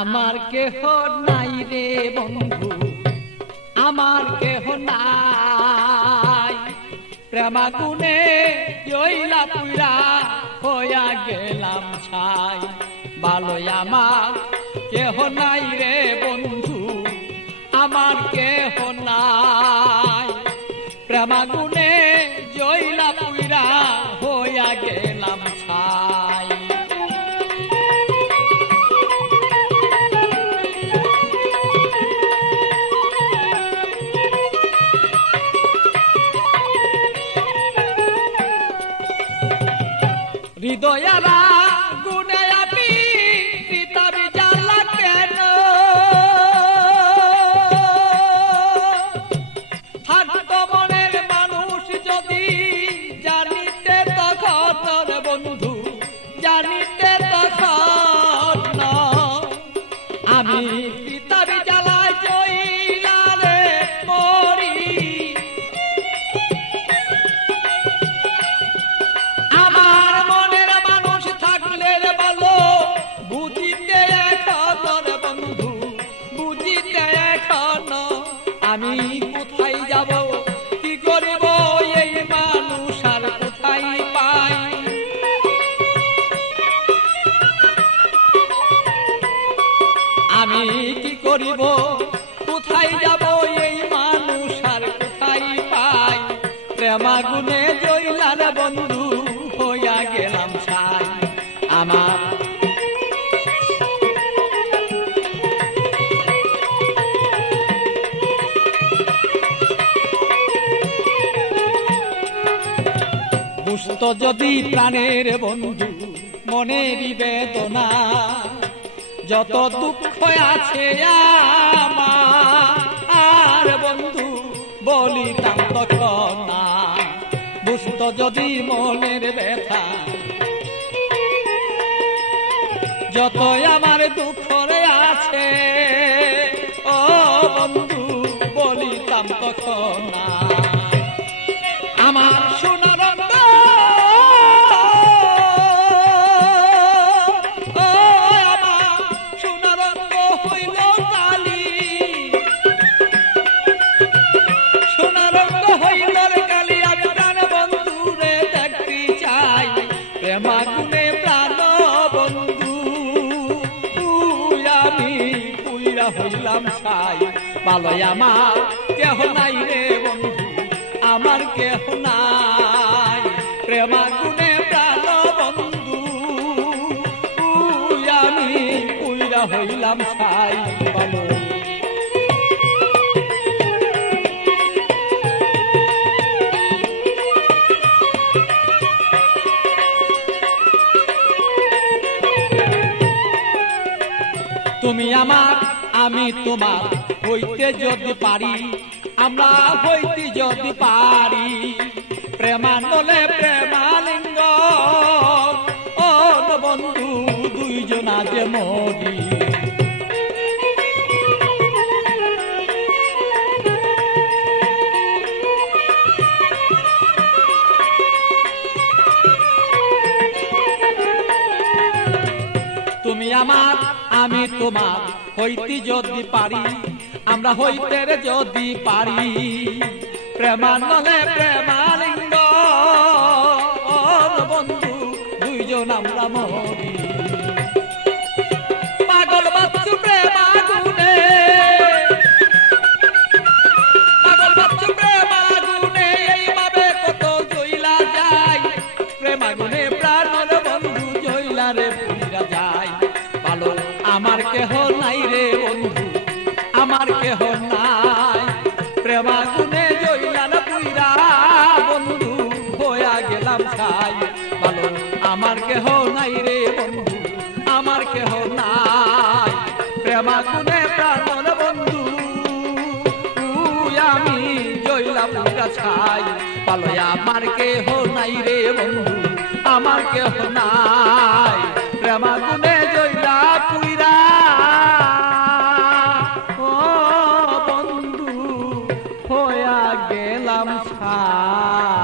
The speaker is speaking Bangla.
আমার কেহ নাই রে বন্ধু, আমার কেহ নাই, প্রেমাগুনে জইলা পুরা হইয়া গেলাম ছাই। ভালোই আমার কেহ নাই রে বন্ধু, আমার কেহ নাই, প্রেমাগুনে জইলা পুরা হইয়া গেলাম ছাই। হৃদয়ারা গুনে আমি হৃদয় জ্বালা কেন, থাকতো মনের মানুষ যদি জানিতে তখন বন্ধু, জানিতে তখন আমি হৃদয় জ্বালায় জইলা রে মরি। আমার মনের মানুষ থাকলে ভালো, বুঝিতে এখন বন্ধু, বুঝিতে এখন আমি কোথায় যাব, কি করিব এই মানুষ আর কোথায় পাই। আমি কি করিব, কোথায় যাব এই মানুষ আর কোথায় পাই। প্রেমাগুনে জইলার বন্ধু হইয়া গেলাম ছাই। আমার বুঝত যদি প্রাণের বন্ধু মনের বেদনা, যত দুঃখ আছে আমার বন্ধু বলিতাম তখন না। বুঝত যদি মনের ব্যথা, যত আমার দুঃখ আছে ও বন্ধু বলিতাম তখন না। আমার সোনার প্রেমাগুনে প্রাণ বন্ধু আমি পুইরা হইলাম ছাই। ভালোই আমার কেহ নাই রে বন্ধু, আমার কেহ নাই। প্রেমাগুনে প্রাণ বন্ধু আমি পুইরা হইলাম ছাই। ভালো তুমি আমার আমি তোমার হইতে যদি পারি, আমরা হইতে যদি পারি, প্রেমানলে প্রেমালিঙ্গ ও বন্ধু দুইজনা যে মরি। তুমি আমার আমি তোমার হইতে যদি পারি, আমরা হইতে যদি পারি, প্রেমানলে প্রেমালিঙ্গ বন্ধু দুইজন আমরা মরি। পাগল বাচ্চু প্রেমাগুনে, পাগল বাচ্চু প্রেমাগুনে এইভাবে কত জইলা যায়। প্রেমাগুনে প্রাণর বন্ধু জইলা রে পুইরা যায়। ভালো আমার কেহ নাই রে বন্ধু, আমার কেহ নাই। প্রেমাগুনে জইলার পুইরা বন্ধু হইয়া গেলাম ছাই। ভালো আমার কেহ নাই রে বন্ধু, আমার কেহ নাই। প্রেমাগুনে প্রাণর বন্ধু আমি জইলাম পুইরা ছাই। ভালো আমার কেহ নাই রে বন্ধু, আমার কেহ নাই। প্রেমাগুনে জইলা পুইরা ও বন্ধু হইয়া গেলাম ছাই।